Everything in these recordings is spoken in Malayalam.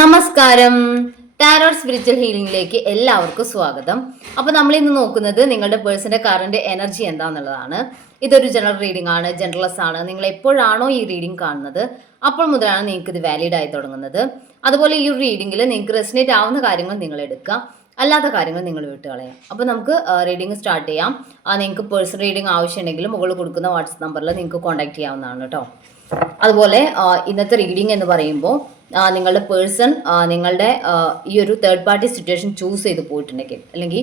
നമസ്കാരം. ടാരോട്ട് സ്പിരിച്വൽ ഹീലിംഗിലേക്ക് എല്ലാവർക്കും സ്വാഗതം. അപ്പോൾ നമ്മൾ ഇന്ന് നോക്കുന്നത് നിങ്ങളുടെ പേഴ്സന്റെ കറന്റ് എനർജി എന്താണെന്നുള്ളതാണ്. ഇതൊരു ജനറൽ റീഡിംഗ് ആണ്, ജനറൽസ് ആണ്. നിങ്ങൾ എപ്പോഴാണോ ഈ റീഡിംഗ് കാണുന്നത് അപ്പോൾ മുതലാണ് നിങ്ങൾക്ക് ഇത് വാലിഡ് ആയി തുടങ്ങുന്നത്. അതുപോലെ ഈ റീഡിംഗിൽ നിങ്ങൾക്ക് റെസിനേറ്റ് ആവുന്ന കാര്യങ്ങൾ നിങ്ങൾ എടുക്കുക, അല്ലാത്ത കാര്യങ്ങൾ നിങ്ങൾ വിട്ടുകളയാം. അപ്പോൾ നമുക്ക് റീഡിംഗ് സ്റ്റാർട്ട് ചെയ്യാം. നിങ്ങൾക്ക് പേഴ്സണൽ റീഡിംഗ് ആവശ്യമുണ്ടെങ്കിൽ മുകളിൽ കൊടുക്കുന്ന വാട്സ്ആപ്പ് നമ്പറിൽ നിങ്ങൾക്ക് കോൺടാക്ട് ചെയ്യാവുന്നതാണ് കേട്ടോ. അതുപോലെ ഇന്നത്തെ റീഡിംഗ് എന്ന് പറയുമ്പോൾ നിങ്ങളുടെ പേഴ്സൺ നിങ്ങളുടെ ഈ ഒരു തേർഡ് പാർട്ടി സിറ്റുവേഷൻ ചൂസ് ചെയ്ത് പോയിട്ടുണ്ടെങ്കിൽ, അല്ലെങ്കിൽ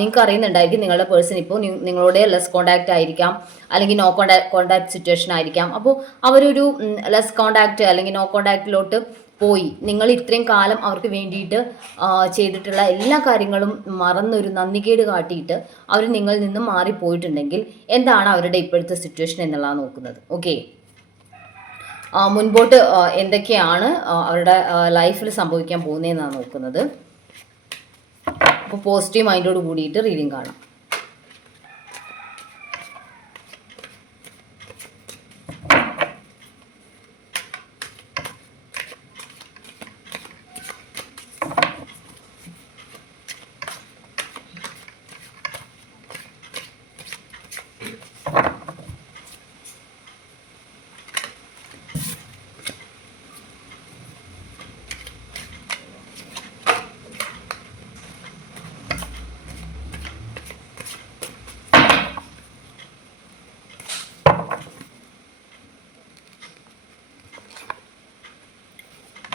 നിങ്ങൾക്ക് അറിയുന്നുണ്ടായിരിക്കും നിങ്ങളുടെ പേഴ്സൺ ഇപ്പോൾ നിങ്ങളോട് ലെസ് കോണ്ടാക്ട് ആയിരിക്കാം, അല്ലെങ്കിൽ നോ കോണ്ടാക്ട് സിറ്റുവേഷൻ ആയിരിക്കാം. അപ്പോൾ അവരൊരു ലെസ് കോണ്ടാക്ട് അല്ലെങ്കിൽ നോ കോണ്ടാക്റ്റിലോട്ട് പോയി നിങ്ങൾ ഇത്രയും കാലം അവർക്ക് വേണ്ടിയിട്ട് ചെയ്തിട്ടുള്ള എല്ലാ കാര്യങ്ങളും മറന്നൊരു നന്ദികേട് കാട്ടിയിട്ട് അവർ നിങ്ങളിൽ നിന്നും മാറിപ്പോയിട്ടുണ്ടെങ്കിൽ എന്താണ് അവരുടെ ഇപ്പോഴത്തെ സിറ്റുവേഷൻ എന്നുള്ളതാണ് നോക്കുന്നത്. ഓക്കെ, മുൻപോട്ട് എന്തൊക്കെയാണ് അവരുടെ ലൈഫിൽ സംഭവിക്കാൻ പോകുന്നതെന്നാണ് നോക്കുന്നത്. അപ്പോൾ പോസിറ്റീവ് മൈൻഡോട് കൂടിയിട്ട് റീഡിങ് കാണാം.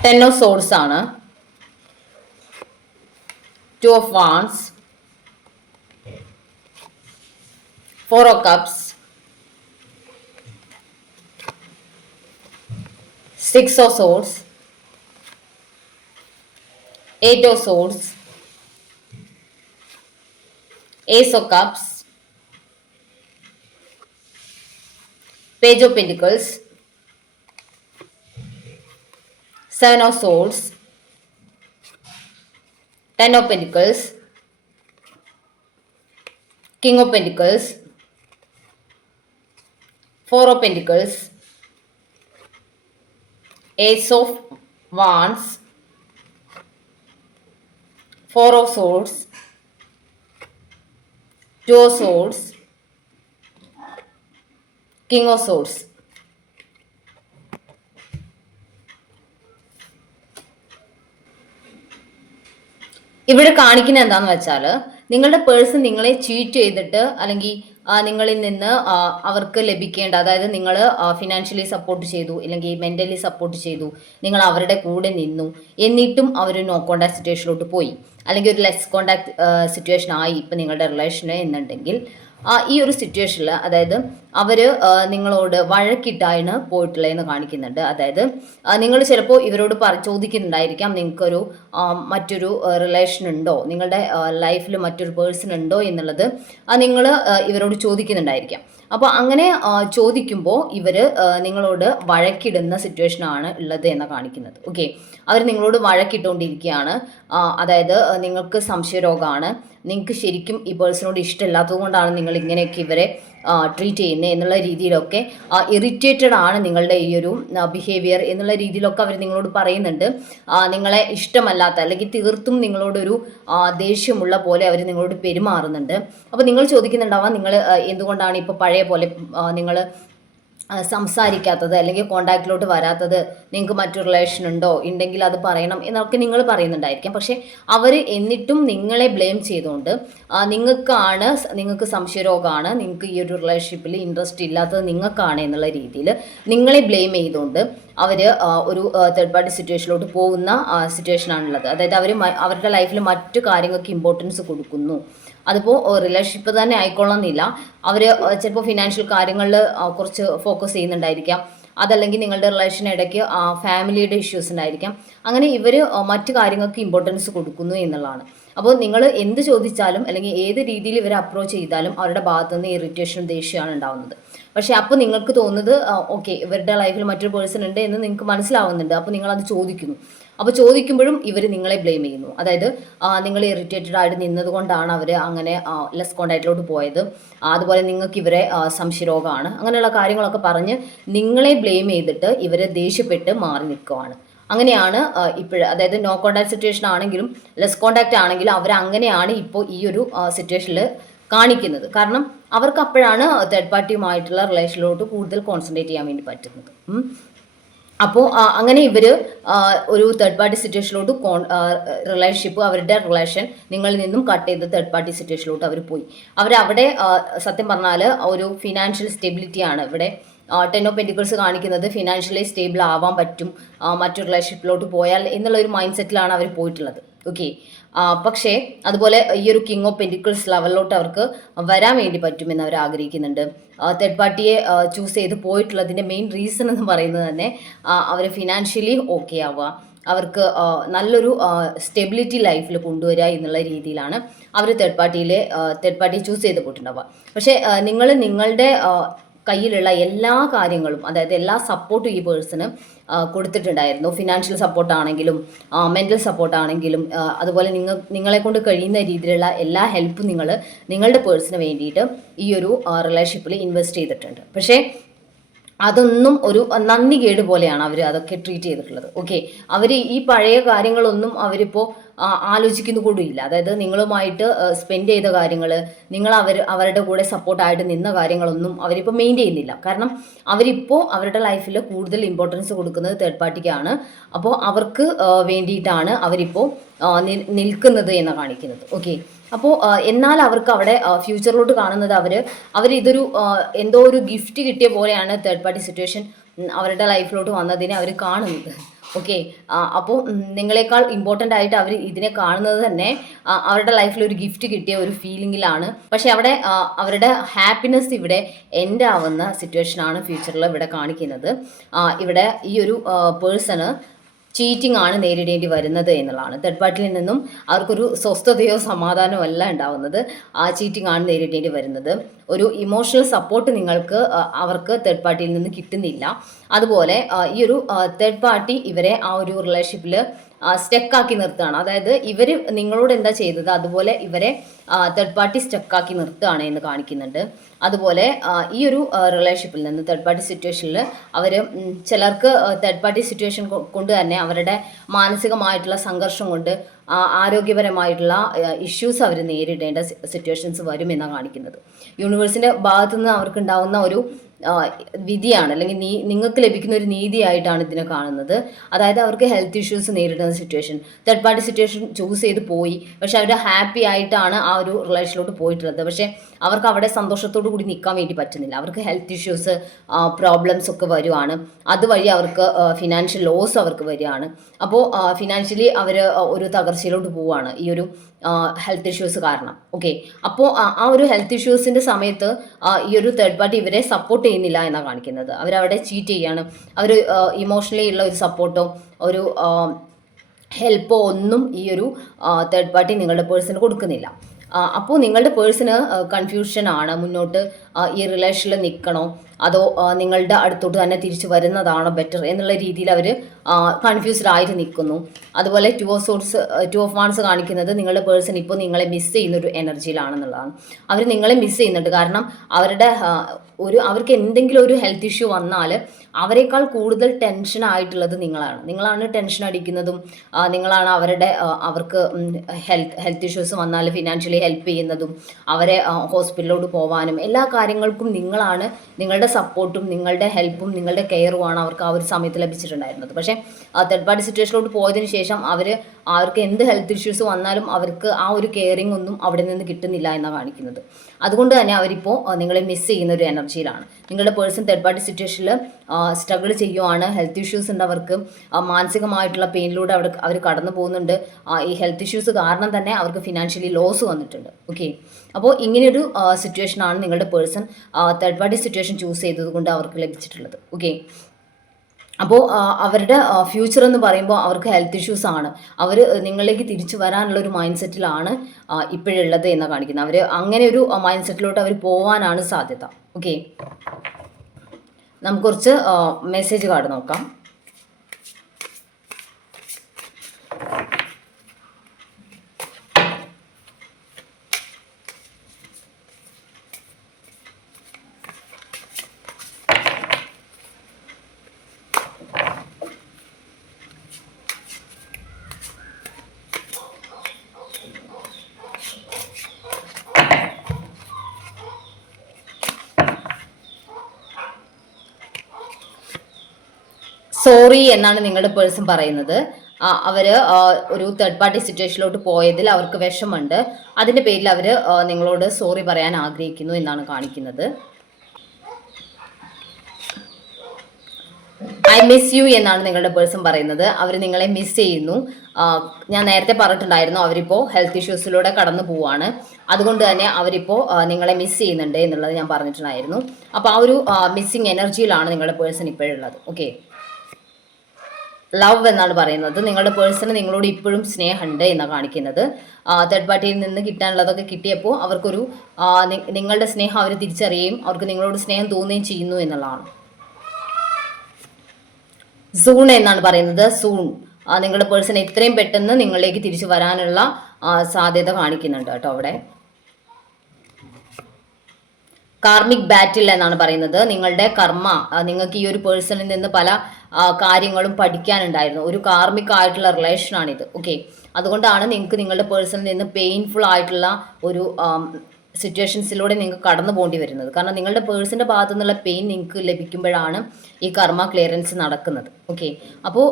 Ten of Swords ആണ്, Two of Wands, Four of Cups, Six of Swords, Eight of Swords, Ace of Cups, Page of Pentacles, Seven of Swords, Ten of Pentacles, King of Pentacles, Four of Pentacles, Ace of Wands, Four of Swords, Two of Swords, King of Swords. ഇവിടെ കാണിക്കുന്ന എന്താന്ന് വെച്ചാൽ നിങ്ങളുടെ പേഴ്സൺ നിങ്ങളെ ചീറ്റ് ചെയ്തിട്ട് അല്ലെങ്കിൽ നിങ്ങളിൽ നിന്ന് അവർക്ക് ലഭിക്കേണ്ട, അതായത് നിങ്ങൾ ഫിനാൻഷ്യലി സപ്പോർട്ട് ചെയ്തു, അല്ലെങ്കിൽ മെൻ്റലി സപ്പോർട്ട് ചെയ്തു, നിങ്ങൾ അവരുടെ കൂടെ നിന്നു, എന്നിട്ടും അവർ നോ കോണ്ടാക്ട് സിറ്റുവേഷനിലോട്ട് പോയി, അല്ലെങ്കിൽ ഒരു ലെസ് കോണ്ടാക്ട് സിറ്റുവേഷൻ ആയി ഇപ്പം നിങ്ങളുടെ റിലേഷന് എന്നുണ്ടെങ്കിൽ ഈ ഒരു സിറ്റുവേഷനിൽ, അതായത് അവർ നിങ്ങളോട് വഴക്കിട്ടാണ് പോയിട്ടുള്ളതെന്ന് കാണിക്കുന്നുണ്ട്. അതായത് നിങ്ങൾ ചിലപ്പോൾ ഇവരോട് ചോദിക്കുന്നുണ്ടായിരിക്കാം നിങ്ങൾക്കൊരു മറ്റൊരു റിലേഷൻ ഉണ്ടോ, നിങ്ങളുടെ ലൈഫിൽ മറ്റൊരു പേഴ്സൺ ഉണ്ടോ എന്നുള്ളത് നിങ്ങൾ ഇവരോട് ചോദിക്കുന്നുണ്ടായിരിക്കാം. അപ്പോൾ അങ്ങനെ ചോദിക്കുമ്പോൾ ഇവർ നിങ്ങളോട് വഴക്കിടുന്ന സിറ്റുവേഷനാണ് ഉള്ളത് എന്ന് കാണിക്കുന്നത്. ഓക്കെ, അവർ നിങ്ങളോട് വഴക്കിട്ടുകൊണ്ടിരിക്കുകയാണ്. അതായത് നിങ്ങൾക്ക് സംശയരോഗമാണ്, നിങ്ങൾക്ക് ശരിക്കും ഈ പേഴ്സണോട് ഇഷ്ടമില്ലാത്തത് കൊണ്ടാണ് നിങ്ങൾ ഇങ്ങനെയൊക്കെ ഇവരെ ട്രീറ്റ് ചെയ്യുന്നത് എന്നുള്ള രീതിയിലൊക്കെ, ഇറിറ്റേറ്റഡ് ആണ് നിങ്ങളുടെ ഈ ഒരു ബിഹേവിയർ എന്നുള്ള രീതിയിലൊക്കെ അവർ നിങ്ങളോട് പറയുന്നുണ്ട്. നിങ്ങളെ ഇഷ്ടമല്ലാത്ത, അല്ലെങ്കിൽ തീർത്തും നിങ്ങളോടൊരു ദേഷ്യമുള്ള പോലെ അവർ നിങ്ങളോട് പെരുമാറുന്നുണ്ട്. അപ്പോൾ നിങ്ങൾ ചോദിക്കുന്നുണ്ടാവാം നിങ്ങൾ എന്തുകൊണ്ടാണ് ഇപ്പോൾ പഴയ പോലെ നിങ്ങൾ സംസാരിക്കാത്തത്, അല്ലെങ്കിൽ കോണ്ടാക്റ്റിലോട്ട് വരാത്തത്, നിങ്ങൾക്ക് മറ്റൊരു റിലേഷൻ ഉണ്ടോ, ഉണ്ടെങ്കിൽ അത് പറയണം എന്നൊക്കെ നിങ്ങൾ പറയുന്നുണ്ടായിരിക്കാം. പക്ഷേ അവർ എന്നിട്ടും നിങ്ങളെ ബ്ലെയിം ചെയ്തുകൊണ്ട് നിങ്ങൾക്ക് സംശയരോഗമാണ്, നിങ്ങൾക്ക് ഈ ഒരു റിലേഷൻഷിപ്പിൽ ഇൻട്രസ്റ്റ് ഇല്ലാത്തത് നിങ്ങൾക്കാണ് എന്നുള്ള രീതിയിൽ നിങ്ങളെ ബ്ലെയിം ചെയ്തുകൊണ്ട് അവർ ഒരു തേർഡ് പാർട്ടി സിറ്റുവേഷനിലോട്ട് പോകുന്ന സിറ്റുവേഷനാണുള്ളത്. അതായത് അവർ അവരുടെ ലൈഫിൽ മറ്റു കാര്യങ്ങൾക്ക് ഇമ്പോർട്ടൻസ് കൊടുക്കുന്നു. അതിപ്പോൾ റിലേഷൻഷിപ്പ് തന്നെ ആയിക്കൊള്ളണമെന്നില്ല, അവർ ചിലപ്പോൾ ഫിനാൻഷ്യൽ കാര്യങ്ങളിൽ കുറച്ച് ഫോക്കസ് ചെയ്യുന്നുണ്ടായിരിക്കാം, അതല്ലെങ്കിൽ നിങ്ങളുടെ റിലേഷൻ ഇടയ്ക്ക് ഫാമിലിയുടെ ഇഷ്യൂസ് ഉണ്ടായിരിക്കാം. അങ്ങനെ ഇവർ മറ്റു കാര്യങ്ങൾക്ക് ഇമ്പോർട്ടൻസ് കൊടുക്കുന്നു എന്നുള്ളതാണ്. അപ്പോൾ നിങ്ങൾ എന്ത് ചോദിച്ചാലും അല്ലെങ്കിൽ ഏത് രീതിയിൽ ഇവരെ അപ്രോച്ച് ചെയ്താലും അവരുടെ ഭാഗത്തു നിന്ന് ഇറിറ്റേഷനും ദേഷ്യമാണ് ഉണ്ടാവുന്നത്. പക്ഷേ അപ്പോൾ നിങ്ങൾക്ക് തോന്നുന്നത് ഓക്കെ ഇവരുടെ ലൈഫിൽ മറ്റൊരു പേഴ്സൺ ഉണ്ട് എന്ന് നിങ്ങൾക്ക് മനസ്സിലാവുന്നുണ്ട്. അപ്പോൾ നിങ്ങളത് ചോദിക്കുന്നു. അപ്പോൾ ചോദിക്കുമ്പോഴും ഇവർ നിങ്ങളെ ബ്ലെയിം ചെയ്യുന്നു. അതായത് നിങ്ങൾ ഇറിറ്റേറ്റഡ് ആയിട്ട് നിന്നതുകൊണ്ടാണ് അവർ അങ്ങനെ ലെസ് കോണ്ടാക്റ്റിലോട്ട് പോയത്, അതുപോലെ നിങ്ങൾക്ക് ഇവരെ സംശയരോഗമാണ്, അങ്ങനെയുള്ള കാര്യങ്ങളൊക്കെ പറഞ്ഞ് നിങ്ങളെ ബ്ലെയിം ചെയ്തിട്ട് ഇവരെ ദേഷ്യപ്പെട്ട് മാറി നിൽക്കുവാണ്. അങ്ങനെയാണ് ഇപ്പോഴ്, അതായത് നോ കോൺടാക്ട് സിറ്റുവേഷൻ ആണെങ്കിലും ലെസ് കോൺടാക്ട് ആണെങ്കിലും അവരങ്ങനെയാണ് ഇപ്പോൾ ഈ ഒരു സിറ്റുവേഷനിൽ കാണിക്കുന്നത്. കാരണം അവർക്ക് അപ്പോഴാണ് തേർഡ് പാർട്ടിയുമായിട്ടുള്ള റിലേഷനിലോട്ട് കൂടുതൽ കോൺസെൻട്രേറ്റ് ചെയ്യാൻ വേണ്ടി പറ്റുന്നത്. അപ്പോൾ അങ്ങനെ ഇവർ ഒരു തേർഡ് പാർട്ടി സിറ്റുവേഷനിലോട്ട് റിലേഷൻഷിപ്പ്, അവരുടെ റിലേഷൻ നിങ്ങളിൽ നിന്നും കട്ട് ചെയ്ത് തേർഡ് പാർട്ടി സിറ്റുവേഷനിലോട്ട് അവർ പോയി. അവരവിടെ സത്യം പറഞ്ഞാൽ ഒരു ഫിനാൻഷ്യൽ സ്റ്റെബിലിറ്റിയാണ് ഇവിടെ ടെൻ ഓഫ് പെന്റിക്കിൾസ് കാണിക്കുന്നത്. ഫിനാൻഷ്യലി സ്റ്റേബിൾ ആവാൻ പറ്റും മറ്റൊരു റിലേഷൻഷിപ്പിലോട്ട് പോയാൽ എന്നുള്ള ഒരു മൈൻഡ് സെറ്റിലാണ് അവർ പോയിട്ടുള്ളത്. ഓക്കെ, പക്ഷേ അതുപോലെ ഈ ഒരു കിങ് ഓഫ് പെന്റിക്കിൾസ് ലെവലിലോട്ട് അവർക്ക് വരാൻ വേണ്ടി പറ്റുമെന്ന് അവർ ആഗ്രഹിക്കുന്നുണ്ട്. തേർഡ് പാർട്ടിയെ ചൂസ് ചെയ്ത് പോയിട്ടുള്ളതിൻ്റെ മെയിൻ റീസൺ എന്ന് പറയുന്നത് തന്നെ അവർ ഫിനാൻഷ്യലി ഓക്കെ ആവുക, അവർക്ക് നല്ലൊരു സ്റ്റെബിലിറ്റി ലൈഫിൽ കൊണ്ടുവരിക എന്നുള്ള രീതിയിലാണ് അവർ തേർഡ് പാർട്ടിയെ ചൂസ് ചെയ്ത് പോയിട്ടുണ്ടാവുക. പക്ഷേ നിങ്ങൾ നിങ്ങളുടെ കയ്യിലുള്ള എല്ലാ കാര്യങ്ങളും, അതായത് എല്ലാ സപ്പോർട്ടും ഈ പേഴ്സണ് കൊടുത്തിട്ടുണ്ടായിരുന്നു. ഫിനാൻഷ്യൽ സപ്പോർട്ടാണെങ്കിലും മെൻ്റൽ സപ്പോർട്ടാണെങ്കിലും അതുപോലെ നിങ്ങളെ കൊണ്ട് കഴിയുന്ന രീതിയിലുള്ള എല്ലാ ഹെൽപ്പും നിങ്ങളുടെ പേഴ്സണിന് വേണ്ടിയിട്ട് ഈ ഒരു റിലേഷൻഷിപ്പിൽ ഇൻവെസ്റ്റ് ചെയ്തിട്ടുണ്ട്. പക്ഷേ അതൊന്നും ഒരു നന്ദി കേട് പോലെയാണ് അവർ അതൊക്കെ ട്രീറ്റ് ചെയ്തിട്ടുള്ളത്. ഓക്കെ, അവർ ഈ പഴയ കാര്യങ്ങളൊന്നും അവരിപ്പോൾ ആലോചിക്കുന്ന കൂടിയില്ല. അതായത് നിങ്ങളുമായിട്ട് സ്പെൻഡ് ചെയ്ത കാര്യങ്ങൾ, നിങ്ങൾ അവരുടെ കൂടെ സപ്പോർട്ടായിട്ട് നിന്ന കാര്യങ്ങളൊന്നും അവരിപ്പോൾ മെയിൻറ്റെയിൻ ചെയ്യുന്നില്ല. കാരണം അവരിപ്പോൾ അവരുടെ ലൈഫിൽ കൂടുതൽ ഇമ്പോർട്ടൻസ് കൊടുക്കുന്നത് തേർഡ് പാർട്ടിക്കാണ്. അപ്പോൾ അവർക്ക് വേണ്ടിയിട്ടാണ് അവരിപ്പോൾ നിൽക്കുന്നത് എന്ന് കാണിക്കുന്നത്. ഓക്കെ, അപ്പോൾ എന്നാൽ അവർക്ക് അവിടെ ഫ്യൂച്ചറിലോട്ട് കാണുന്നത് അവരിതൊരു എന്തോ ഒരു ഗിഫ്റ്റ് കിട്ടിയ പോലെയാണ് തേർഡ് പാർട്ടി സിറ്റുവേഷൻ അവരുടെ ലൈഫിലോട്ട് വന്നതിനെ അവർ കാണുന്നത്. ഓക്കെ, അപ്പോൾ നിങ്ങളെക്കാൾ ഇമ്പോർട്ടൻ്റ് ആയിട്ട് അവർ ഇതിനെ കാണുന്നത് തന്നെ അവരുടെ ലൈഫിൽ ഒരു ഗിഫ്റ്റ് കിട്ടിയ ഒരു ഫീലിങ്ങിലാണ്. പക്ഷെ അവിടെ അവരുടെ ഹാപ്പിനെസ് ഇവിടെ എൻഡ് ആവുന്ന സിറ്റുവേഷനാണ് ഫ്യൂച്ചറിൽ ഇവിടെ കാണിക്കുന്നത്. ഇവിടെ ഈ ഒരു പേഴ്സണ് ചീറ്റിംഗ് ആണ് നേരിടേണ്ടി വരുന്നത് എന്നുള്ളതാണ്. തേർഡ് പാർട്ടിയിൽ നിന്നും അവർക്കൊരു സ്വസ്ഥതയോ സമാധാനമോ അല്ല ഉണ്ടാവുന്നത്, ആ ചീറ്റിംഗ് ആണ് നേരിടേണ്ടി വരുന്നത്. ഒരു ഇമോഷണൽ സപ്പോർട്ട് അവർക്ക് തേർഡ് പാർട്ടിയിൽ നിന്ന് കിട്ടുന്നില്ല. അതുപോലെ ഈ ഒരു തേർഡ് പാർട്ടി ഇവരെ ആ ഒരു റിലേഷൻഷിപ്പിൽ സ്റ്റക്കാക്കി നിർത്തുകയാണ്. അതായത് ഇവർ നിങ്ങളോട് എന്താ ചെയ്തത് അതുപോലെ ഇവരെ തേർഡ് പാർട്ടി സ്റ്റക്കാക്കി നിർത്തുകയാണ് എന്ന് കാണിക്കുന്നുണ്ട്. അതുപോലെ ഈ ഒരു റിലേഷൻഷിപ്പിൽ നിന്ന് തേർഡ് പാർട്ടി സിറ്റുവേഷനിൽ അവർ ചിലർക്ക് തേർഡ് പാർട്ടി സിറ്റുവേഷൻ കൊണ്ട് തന്നെ അവരുടെ മാനസികമായിട്ടുള്ള സംഘർഷം കൊണ്ട് ആരോഗ്യപരമായിട്ടുള്ള ഇഷ്യൂസ് അവർ നേരിടേണ്ട സിറ്റുവേഷൻസ് വരുമെന്നാണ് കാണിക്കുന്നത്. യൂണിവേഴ്സിൻ്റെ ഭാഗത്തു നിന്ന് അവർക്ക് ഉണ്ടാകുന്ന ഒരു വിധിയാണ്, അല്ലെങ്കിൽ നിങ്ങൾക്ക് ലഭിക്കുന്ന ഒരു നീതിയായിട്ടാണ് ഇതിനെ കാണുന്നത്. അതായത് അവർക്ക് ഹെൽത്ത് ഇഷ്യൂസ് നേരിടുന്ന situation, third party situation choose ചെയ്ത് പോയി, പക്ഷെ അവർ ഹാപ്പി ആയിട്ടാണ് ആ ഒരു റിലേഷനിലോട്ട് പോയിട്ടുള്ളത്. പക്ഷേ അവർക്ക് അവിടെ സന്തോഷത്തോടു കൂടി നിൽക്കാൻ വേണ്ടി പറ്റുന്നില്ല. അവർക്ക് ഹെൽത്ത് ഇഷ്യൂസ് പ്രോബ്ലംസ് ഒക്കെ വരുവാണ്. അതുവഴി അവർക്ക് ഫിനാൻഷ്യൽ ലോസ് അവർക്ക് വരികയാണ്. അപ്പോൾ ഫിനാൻഷ്യലി അവർ ഒരു തകർച്ചയിലോട്ട് പോവുകയാണ് ഈ ഒരു ഹെൽത്ത് ഇഷ്യൂസ് കാരണം. ഓക്കെ, അപ്പോൾ ആ ഒരു ഹെൽത്ത് ഇഷ്യൂസിൻ്റെ സമയത്ത് ഈ ഒരു തേർഡ് പാർട്ടി ഇവരെ സപ്പോർട്ട് ചെയ്യുന്നില്ല എന്നാണ് കാണിക്കുന്നത്. അവരവിടെ ചീറ്റ് ചെയ്യാണ്. അവർ ഇമോഷണലി ഉള്ള ഒരു സപ്പോർട്ടോ ഒരു ഹെൽപ്പോ ഒന്നും ഈ ഒരു തേർഡ് പാർട്ടി നിങ്ങളുടെ പേഴ്സണ് കൊടുക്കുന്നില്ല. അപ്പോൾ നിങ്ങളുടെ പേഴ്സണ് കൺഫ്യൂഷനാണ്, മുന്നോട്ട് ഈ റിലേഷനിൽ നിൽക്കണോ അതോ നിങ്ങളുടെ അടുത്തോട്ട് തന്നെ തിരിച്ചു വരുന്നതാണോ ബെറ്റർ എന്നുള്ള രീതിയിൽ അവർ കൺഫ്യൂസ്ഡ് ആയിട്ട് നിൽക്കുന്നു. അതുപോലെ ടു ഓഫ് വാൺസ് കാണിക്കുന്നത് നിങ്ങളുടെ പേഴ്സൺ ഇപ്പോൾ നിങ്ങളെ മിസ് ചെയ്യുന്നൊരു എനർജിയിലാണെന്നുള്ളതാണ്. അവർ നിങ്ങളെ മിസ് ചെയ്യുന്നുണ്ട്. കാരണം അവർക്ക് എന്തെങ്കിലും ഒരു ഹെൽത്ത് ഇഷ്യൂ വന്നാൽ അവരെക്കാൾ കൂടുതൽ ടെൻഷൻ ആയിട്ടുള്ളത് നിങ്ങളാണ് ടെൻഷൻ അടിക്കുന്നതും നിങ്ങളാണ് അവർക്ക് ഹെൽത്ത് ഇഷ്യൂസ് വന്നാൽ ഫിനാൻഷ്യലി ഹെൽപ്പ് ചെയ്യുന്നതും അവരെ ഹോസ്പിറ്റലിലോട്ട് പോകാനും എല്ലാ കാര്യങ്ങൾക്കും നിങ്ങളുടെ സപ്പോർട്ടും നിങ്ങളുടെ ഹെൽപ്പും നിങ്ങളുടെ കെയറുമാണ് അവർക്ക് ആ ഒരു സമയത്ത് ലഭിച്ചിട്ടുണ്ടായിരുന്നത്. പക്ഷേ തേർഡ് പാർട്ടി സിറ്റുവേഷനിലോട്ട് പോയതിനു ശേഷം അവർക്ക് എന്ത് ഹെൽത്ത് ഇഷ്യൂസ് വന്നാലും അവർക്ക് ആ ഒരു കെയറിങ് ഒന്നും അവിടെ നിന്ന് കിട്ടുന്നില്ല എന്നാണ് കാണിക്കുന്നത്. അതുകൊണ്ട് തന്നെ അവരിപ്പോൾ നിങ്ങളെ മിസ് ചെയ്യുന്ന ഒരു എനർജിയിലാണ്. നിങ്ങളുടെ പേഴ്സൺ തേർഡ് പാർട്ടി സിറ്റുവേഷനിൽ സ്ട്രഗിൾ ചെയ്യുവാണ്. ഹെൽത്ത് ഇഷ്യൂസ് ഉണ്ട് അവർക്ക്, മാനസികമായിട്ടുള്ള പെയിനിലൂടെ അവർ കടന്നു പോകുന്നുണ്ട്. ഈ ഹെൽത്ത് ഇഷ്യൂസ് കാരണം തന്നെ അവർക്ക് ഫിനാൻഷ്യലി ലോസ് വന്നിട്ടുണ്ട്. ഓക്കെ, അപ്പോൾ ഇങ്ങനെയൊരു സിറ്റുവേഷനാണ് നിങ്ങളുടെ person third party situation choose ചെയ്തത് കൊണ്ട് അവർക്ക് ലഭിച്ചിട്ടുള്ളത്. ഓക്കെ, അപ്പോൾ അവരുടെ ഫ്യൂച്ചർ എന്ന് പറയുമ്പോൾ അവർക്ക് ഹെൽത്ത് ഇഷ്യൂസ് ആണ്. അവർ നിങ്ങളിലേക്ക് തിരിച്ചു വരാനുള്ള ഒരു മൈൻഡ് സെറ്റിലാണ് ഇപ്പോഴുള്ളത് എന്ന് കാണിക്കുന്നത്. അവർ അങ്ങനെ ഒരു മൈൻഡ് സെറ്റിലോട്ട് അവർ പോകാനാണ് സാധ്യത. ഓക്കെ, നമുക്ക് കുറച്ച് മെസ്സേജ് കാർഡ് നോക്കാം. സോറി എന്നാണ് നിങ്ങളുടെ പേഴ്സൺ പറയുന്നത്. അവര് ഒരു തേർഡ് പാർട്ടി സിറ്റുവേഷനിലോട്ട് പോയതിൽ അവർക്ക് വിഷമമുണ്ട്. അതിന്റെ പേരിൽ അവര് നിങ്ങളോട് സോറി പറയാൻ ആഗ്രഹിക്കുന്നു എന്നാണ് കാണിക്കുന്നത്. ഐ മിസ് യു എന്നാണ് നിങ്ങളുടെ പേഴ്സൺ പറയുന്നത്. അവർ നിങ്ങളെ മിസ് ചെയ്യുന്നു. ഞാൻ നേരത്തെ പറഞ്ഞിട്ടുണ്ടായിരുന്നു, അവരിപ്പോൾ ഹെൽത്ത് ഇഷ്യൂസിലൂടെ കടന്നു പോവാണ്. അതുകൊണ്ട് തന്നെ അവരിപ്പോൾ നിങ്ങളെ മിസ് ചെയ്യുന്നുണ്ട് എന്നുള്ളത് ഞാൻ പറഞ്ഞിട്ടുണ്ടായിരുന്നു. അപ്പോൾ ആ ഒരു മിസ്സിങ് എനർജിയിലാണ് നിങ്ങളുടെ പേഴ്സൺ ഇപ്പോഴുള്ളത്. ഓക്കെ, ലവ് എന്നാണ് പറയുന്നത്. നിങ്ങളുടെ പേഴ്സണ് നിങ്ങളോട് ഇപ്പോഴും സ്നേഹമുണ്ട് എന്നാണ് കാണിക്കുന്നത്. തേർഡ് പാർട്ടിയിൽ നിന്ന് കിട്ടാനുള്ളതൊക്കെ കിട്ടിയപ്പോൾ അവർക്കൊരു നിങ്ങളുടെ സ്നേഹം അവർ തിരിച്ചറിയുകയും അവർക്ക് നിങ്ങളോട് സ്നേഹം തോന്നുകയും ചെയ്യുന്നു എന്നുള്ളതാണ്. സൂൺ എന്നാണ് പറയുന്നത്. സൂൺ നിങ്ങളുടെ പേഴ്സൺ എത്രയും പെട്ടെന്ന് നിങ്ങളിലേക്ക് തിരിച്ചു വരാനുള്ള സാധ്യത കാണിക്കുന്നുണ്ട് കേട്ടോ. അവിടെ കാർമിക് ബാറ്റിൽ എന്നാണ് പറയുന്നത്. നിങ്ങളുടെ കർമ്മ, നിങ്ങൾക്ക് ഈ ഒരു പേഴ്സണിൽ നിന്ന് പല കാര്യങ്ങളും പഠിക്കാനുണ്ടായിരുന്നു. ഒരു കാർമിക് ആയിട്ടുള്ള റിലേഷനാണിത്. ഓക്കെ, അതുകൊണ്ടാണ് നിങ്ങൾക്ക് നിങ്ങളുടെ പേഴ്സണിൽ നിന്ന് പെയിൻഫുൾ ആയിട്ടുള്ള ഒരു സിറ്റുവേഷൻസിലൂടെ നിങ്ങൾക്ക് കടന്നു പോകേണ്ടി വരുന്നത്. കാരണം നിങ്ങളുടെ പേഴ്സൻ്റെ ഭാഗത്തു നിന്നുള്ള പെയിൻ നിങ്ങൾക്ക് ലഭിക്കുമ്പോഴാണ് ഈ കർമ്മ ക്ലിയറൻസ് നടക്കുന്നത്. ഓക്കെ, അപ്പോൾ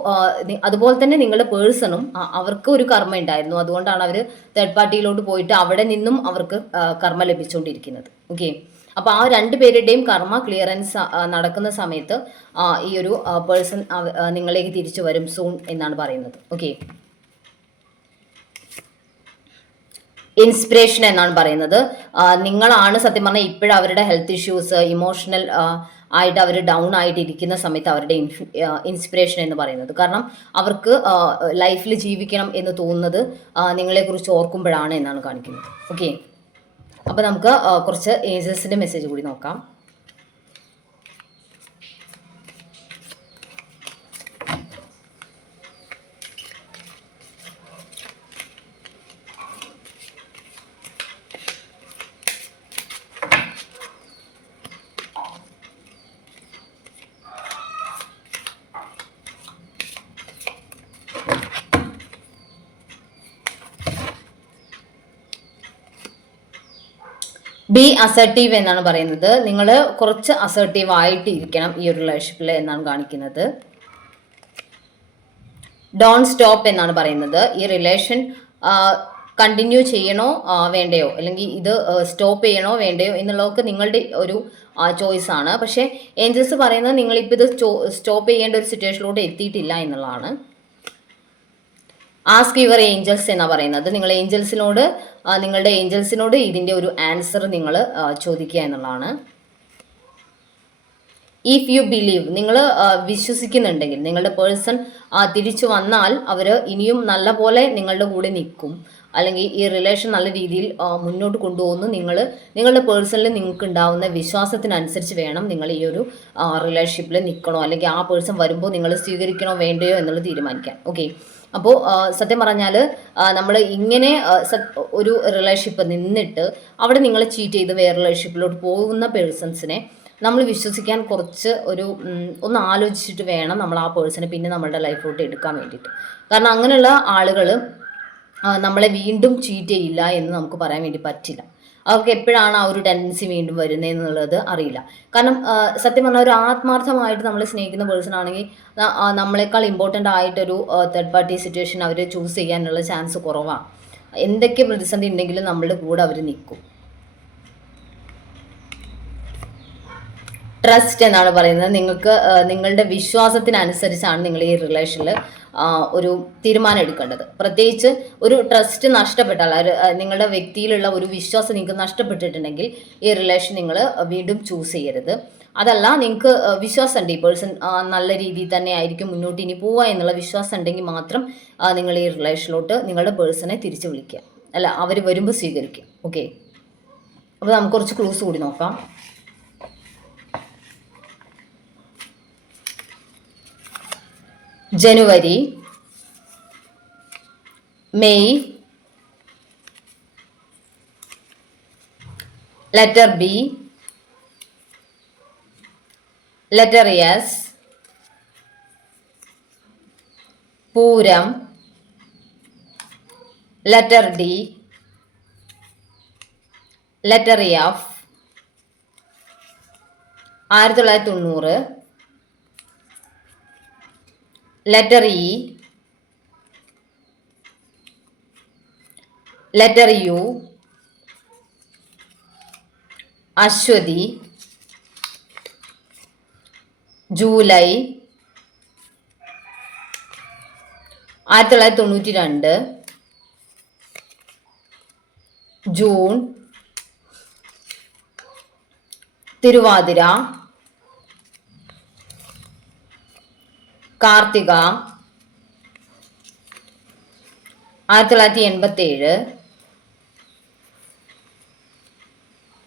അതുപോലെ തന്നെ നിങ്ങളുടെ പേഴ്സണും അവർക്ക് ഒരു കർമ്മ ഉണ്ടായിരുന്നു. അതുകൊണ്ടാണ് അവർ തേർഡ് പാർട്ടിയിലോട്ട് പോയിട്ട് അവിടെ നിന്നും അവർക്ക് കർമ്മ ലഭിച്ചുകൊണ്ടിരിക്കുന്നത്. ഓക്കെ, അപ്പോൾ ആ രണ്ടുപേരുടെയും കർമ്മ ക്ലിയറൻസ് നടക്കുന്ന സമയത്ത് ഈ ഒരു പേഴ്സൺ നിങ്ങളിലേക്ക് തിരിച്ചു വരും സൂൺ എന്നാണ് പറയുന്നത്. ഓക്കെ, ഇൻസ്പിറേഷൻ എന്നാണ് പറയുന്നത്. നിങ്ങളാണ് സത്യം പറഞ്ഞാൽ ഇപ്പോഴും അവരുടെ ഹെൽത്ത് ഇഷ്യൂസ്, ഇമോഷണൽ ആയിട്ട് അവർ ഡൗൺ ആയിട്ട് ഇരിക്കുന്ന സമയത്ത് അവരുടെ ഇൻസ്പിറേഷൻ എന്ന് പറയുന്നത്. കാരണം അവർക്ക് ലൈഫിൽ ജീവിക്കണം എന്ന് തോന്നുന്നത് നിങ്ങളെക്കുറിച്ച് ഓർക്കുമ്പോഴാണ് എന്നാണ് കാണിക്കുന്നത്. ഓക്കെ, അപ്പോൾ നമുക്ക് കുറച്ച് ഏഞ്ചൽസിൻ്റെ മെസ്സേജ് കൂടി നോക്കാം. ബി അസർട്ടീവ് എന്നാണ് പറയുന്നത്. നിങ്ങൾ കുറച്ച് അസർട്ടീവ് ആയിട്ട് ഇരിക്കണം ഈ ഒരു റിലേഷൻഷിപ്പിൽ എന്നാണ് കാണിക്കുന്നത്. ഡോൺ സ്റ്റോപ്പ് എന്നാണ് പറയുന്നത്. ഈ റിലേഷൻ കണ്ടിന്യൂ ചെയ്യണോ വേണ്ടയോ, അല്ലെങ്കിൽ ഇത് സ്റ്റോപ്പ് ചെയ്യണോ വേണ്ടയോ എന്നുള്ളതൊക്കെ നിങ്ങളുടെ ഒരു ചോയ്സ് ആണ്. പക്ഷേ ഏഞ്ചൽസ് പറയുന്നത് നിങ്ങളിപ്പോൾ ഇത് സ്റ്റോപ്പ് ചെയ്യേണ്ട ഒരു സിറ്റുവേഷനിലോട്ട് എത്തിയിട്ടില്ല എന്നുള്ളതാണ്. ആസ്ക് യുവർ ഏഞ്ചൽസ് എന്നാണ് പറയുന്നത്. നിങ്ങൾ ഏഞ്ചൽസിനോട് നിങ്ങളുടെ ഏഞ്ചൽസിനോട് ഇതിൻ്റെ ഒരു ആൻസർ നിങ്ങൾ ചോദിക്കുക എന്നുള്ളതാണ്. ഇഫ് യു ബിലീവ്, നിങ്ങൾ വിശ്വസിക്കുന്നുണ്ടെങ്കിൽ നിങ്ങളുടെ പേഴ്സൺ തിരിച്ചു വന്നാൽ അവർ ഇനിയും നല്ല പോലെ നിങ്ങളുടെ കൂടെ നിൽക്കും, അല്ലെങ്കിൽ ഈ റിലേഷൻ നല്ല രീതിയിൽ മുന്നോട്ട് കൊണ്ടുപോകുന്നു. നിങ്ങളുടെ പേഴ്സണിൽ നിങ്ങൾക്ക് ഉണ്ടാവുന്ന വിശ്വാസത്തിനനുസരിച്ച് വേണം നിങ്ങൾ ഈ ഒരു റിലേഷൻഷിപ്പിൽ നിൽക്കണോ, അല്ലെങ്കിൽ ആ പേഴ്സൺ വരുമ്പോൾ നിങ്ങൾ സ്വീകരിക്കണോ വേണ്ടയോ എന്നുള്ളത് തീരുമാനിക്കാം. ഓക്കെ, അപ്പോൾ സത്യം പറഞ്ഞാൽ നമ്മൾ ഇങ്ങനെ ഒരു റിലേഷൻഷിപ്പ് നിന്നിട്ട് അവിടെ നിങ്ങൾ ചീറ്റ് ചെയ്ത് വേറെ റിലേഷൻഷിപ്പിലോട്ട് പോകുന്ന പേഴ്സൺസിനെ നമ്മൾ വിശ്വസിക്കാൻ കുറച്ച് ഒന്ന് ആലോചിച്ചിട്ട് വേണം നമ്മൾ ആ പേഴ്സണെ പിന്നെ നമ്മളുടെ ലൈഫിലോട്ട് എടുക്കാൻ വേണ്ടിയിട്ട്. കാരണം അങ്ങനെയുള്ള ആളുകൾ നമ്മളെ വീണ്ടും ചീറ്റ് ചെയ്യില്ല എന്ന് നമുക്ക് പറയാൻ വേണ്ടി പറ്റില്ല. അവർക്ക് എപ്പോഴാണ് ആ ഒരു ടെൻഡൻസി വീണ്ടും വരുന്നതെന്നുള്ളത് അറിയില്ല. കാരണം സത്യം പറഞ്ഞാൽ ഒരു ആത്മാർത്ഥമായിട്ട് നമ്മൾ സ്നേഹിക്കുന്ന പേഴ്സൺ ആണെങ്കിൽ നമ്മളെക്കാൾ ഇമ്പോർട്ടൻ്റ് ആയിട്ടൊരു തേർഡ് പാർട്ടി സിറ്റുവേഷൻ അവർ ചൂസ് ചെയ്യാനുള്ള ചാൻസ് കുറവാണ്. എന്തൊക്കെ പ്രതിസന്ധി ഉണ്ടെങ്കിലും നമ്മളുടെ കൂടെ അവർ നിൽക്കും. ട്രസ്റ്റ് എന്നാണ് പറയുന്നത്. നിങ്ങൾക്ക് നിങ്ങളുടെ വിശ്വാസത്തിനനുസരിച്ചാണ് നിങ്ങൾ ഈ റിലേഷനിൽ ഒരു തീരുമാനം എടുക്കേണ്ടത്. പ്രത്യേകിച്ച് ഒരു ട്രസ്റ്റ് നഷ്ടപ്പെട്ടാൽ, നിങ്ങളുടെ വ്യക്തിയിലുള്ള ഒരു വിശ്വാസം നിങ്ങൾക്ക് നഷ്ടപ്പെട്ടിട്ടുണ്ടെങ്കിൽ ഈ റിലേഷൻ നിങ്ങൾ വീണ്ടും ചൂസ് ചെയ്യരുത്. അതല്ല, നിങ്ങൾക്ക് വിശ്വാസമുണ്ട് ഈ പേഴ്സൺ നല്ല രീതിയിൽ തന്നെ ആയിരിക്കും മുന്നോട്ട് ഇനി പോവുക എന്നുള്ള വിശ്വാസം ഉണ്ടെങ്കിൽ മാത്രം നിങ്ങൾ ഈ റിലേഷനിലോട്ട് നിങ്ങളുടെ പേഴ്സണെ തിരിച്ചു വിളിക്കുക, അല്ല അവർ വരുമ്പോൾ സ്വീകരിക്കുക. ഓക്കെ, അപ്പോൾ നമുക്ക് കുറച്ച് ക്ലൂസ് കൂടി നോക്കാം. January, May, letter B, letter S, Pooram, letter D, letter F, 1990, letter E, letter U, Ashwathi, July 1992, June, Thiruvathira, Karthika 1987,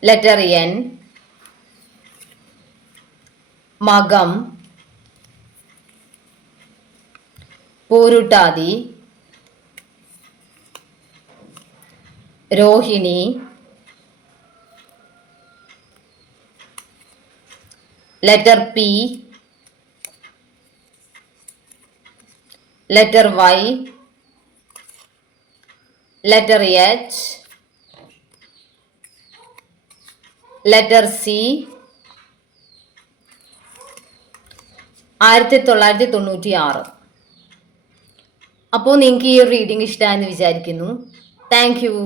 letter N, Makam, Pooruttathi, Rohini, letter P, letter Y, letter H, letter C 1996. അപ്പോൾ നിങ്ങൾക്ക് ഈ ഒരു റീഡിംഗ് ഇഷ്ടമായെന്ന് വിചാരിക്കുന്നു. Thank U.